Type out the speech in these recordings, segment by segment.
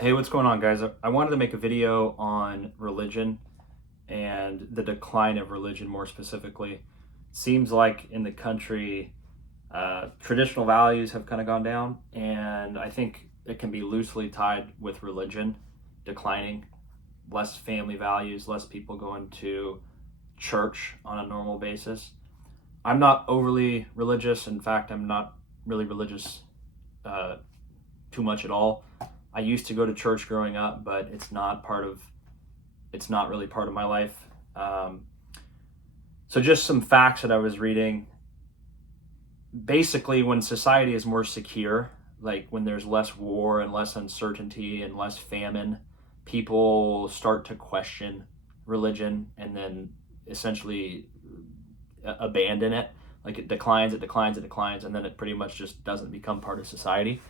Hey, what's going on, guys? I wanted to make a video on religion and the decline of religion more specifically. Seems like in the country, traditional values have kind of gone down, and I think it can be loosely tied with religion declining, less family values, less people going to church on a normal basis. I'm not overly religious. In fact, I'm not really religious uh, too much at all. I used to go to church growing up, but it's not really part of my life. Um, so just some facts that I was reading. Basically, when society is more secure, like when there's less war and less uncertainty and less famine, people start to question religion and then essentially abandon it. Like it declines, it declines, it declines, and then it pretty much just doesn't become part of society.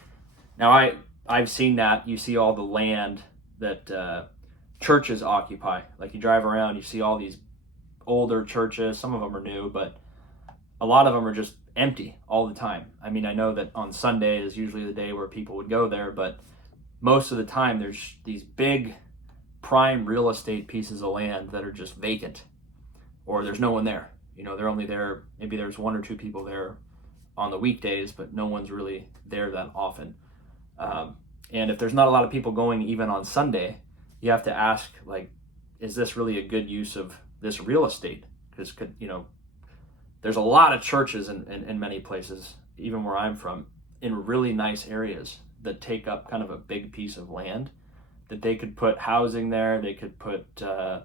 Now, I've seen that. You see all the land that churches occupy. Like you drive around, you see all these older churches. Some of them are new, but a lot of them are just empty all the time. I mean, I know that on Sunday is usually the day where people would go there, but most of the time there's these big prime real estate pieces of land that are just vacant, or there's no one there. You know, they're only there. Maybe there's one or two people there on the weekdays, but no one's really there that often. Um, and if there's not a lot of people going even on Sunday, you have to ask, like, is this really a good use of this real estate? Because, there's a lot of churches in many places, even where I'm from, in really nice areas that take up kind of a big piece of land that they could put housing there. Uh,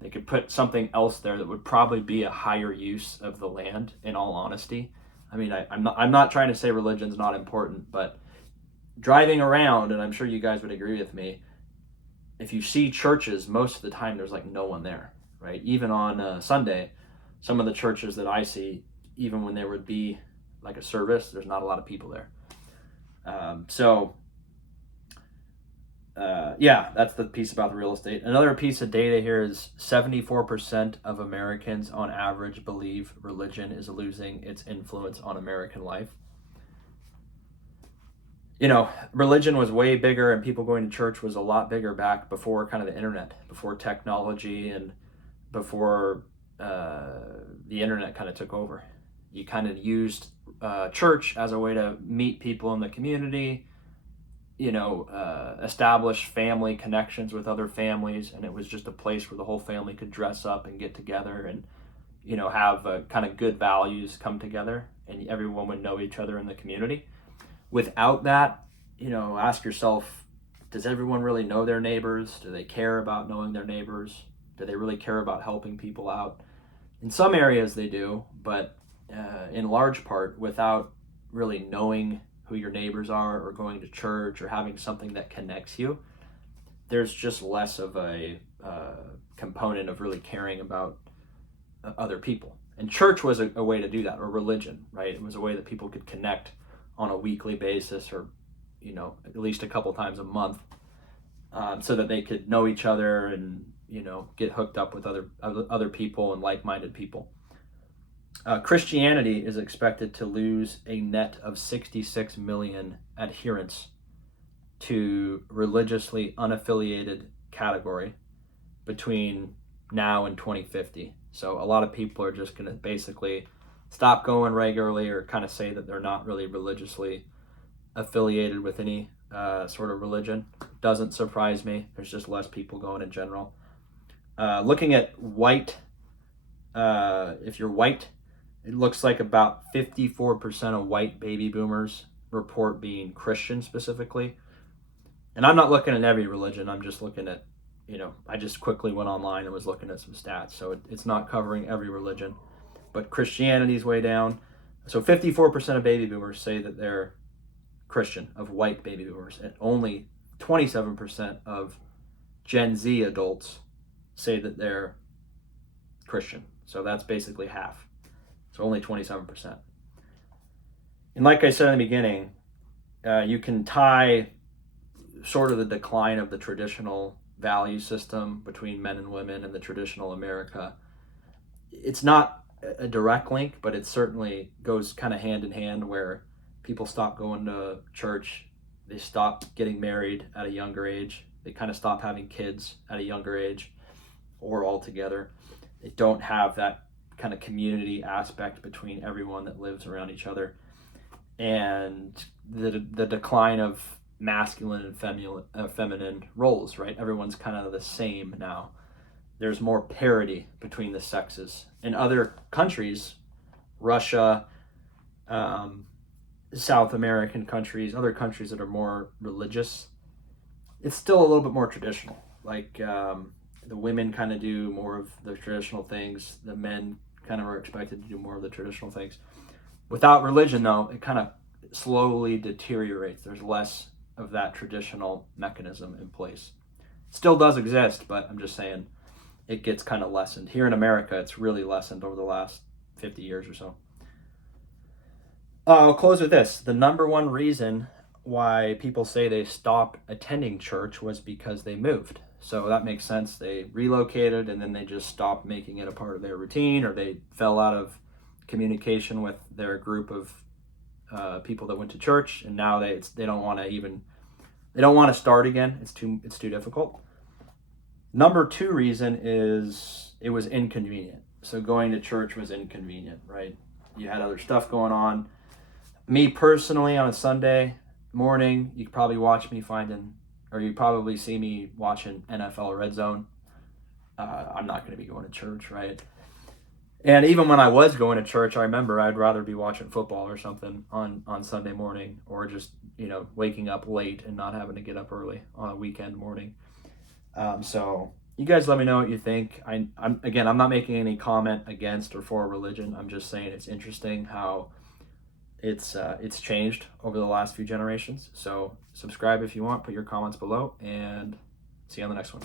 they could put something else there that would probably be a higher use of the land, in all honesty. I mean, I'm not trying to say religion's not important, but driving around, and I'm sure you guys would agree with me, if you see churches, most of the time there's like no one there, right? Even on Sunday, some of the churches that I see, even when there would be like a service, there's not a lot of people there. Yeah, that's the piece about the real estate. Another piece of data here is 74% of Americans on average believe religion is losing its influence on American life. Religion was way bigger and people going to church was a lot bigger back before kind of the internet, before technology, and before the internet kind of took over. You kind of used church as a way to meet people in the community, establish family connections with other families, and it was just a place where the whole family could dress up and get together and, have kind of good values come together, and everyone would know each other in the community. Without that, ask yourself, does everyone really know their neighbors? Do they care about knowing their neighbors? Do they really care about helping people out? In some areas they do, but in large part, without really knowing who your neighbors are or going to church or having something that connects you, there's just less of a component of really caring about other people. And church was a way to do that, or religion, right? It was a way that people could connect on a weekly basis, or at least a couple times a month, so that they could know each other and get hooked up with other people and like-minded people. Christianity is expected to lose a net of 66 million adherents to religiously unaffiliated category between now and 2050. So a lot of people are just going to basically stop going regularly, or kind of say that they're not really religiously affiliated with any sort of religion. Doesn't surprise me. There's just less people going in general. Looking at white, if you're white, it looks like about 54% of white baby boomers report being Christian specifically. And I'm not looking at every religion. I'm just looking at, I just quickly went online and was looking at some stats. So it's not covering every religion, but Christianity is way down. So 54% of baby boomers say that they're Christian, of white baby boomers, and only 27% of Gen Z adults say that they're Christian. So that's basically half. So only 27%. And like I said in the beginning, you can tie sort of the decline of the traditional value system between men and women in the traditional America. It's not a direct link, but it certainly goes kind of hand in hand, where people stop going to church, They stop getting married at a younger age. They kind of stop having kids at a younger age or altogether. They don't have that kind of community aspect between everyone that lives around each other. And the decline of masculine and feminine roles, right? Everyone's kind of the same now. There's more parity between the sexes. In other countries, Russia, South American countries, other countries that are more religious, it's still a little bit more traditional. Like the women kind of do more of the traditional things. The men kind of are expected to do more of the traditional things. Without religion, though, it kind of slowly deteriorates. There's less of that traditional mechanism in place. Still does exist, but I'm just saying it gets kind of lessened. Here in America, it's really lessened over the last 50 years or so. I'll close with this. The number one reason why people say they stopped attending church was because they moved. So that makes sense. They relocated and then they just stopped making it a part of their routine, or they fell out of communication with their group of people that went to church, and now they don't want to start again. It's too difficult. Number two reason is it was inconvenient. So going to church was inconvenient, right? You had other stuff going on. Me personally, on a Sunday morning, you could probably watch me you probably see me watching NFL Red Zone. I'm not going to be going to church, right? And even when I was going to church, I remember I'd rather be watching football or something on Sunday morning, or just, waking up late and not having to get up early on a weekend morning. So you guys let me know what you think. I'm not making any comment against or for religion. I'm just saying it's interesting how it's changed over the last few generations. So subscribe if you want, put your comments below, and see you on the next one.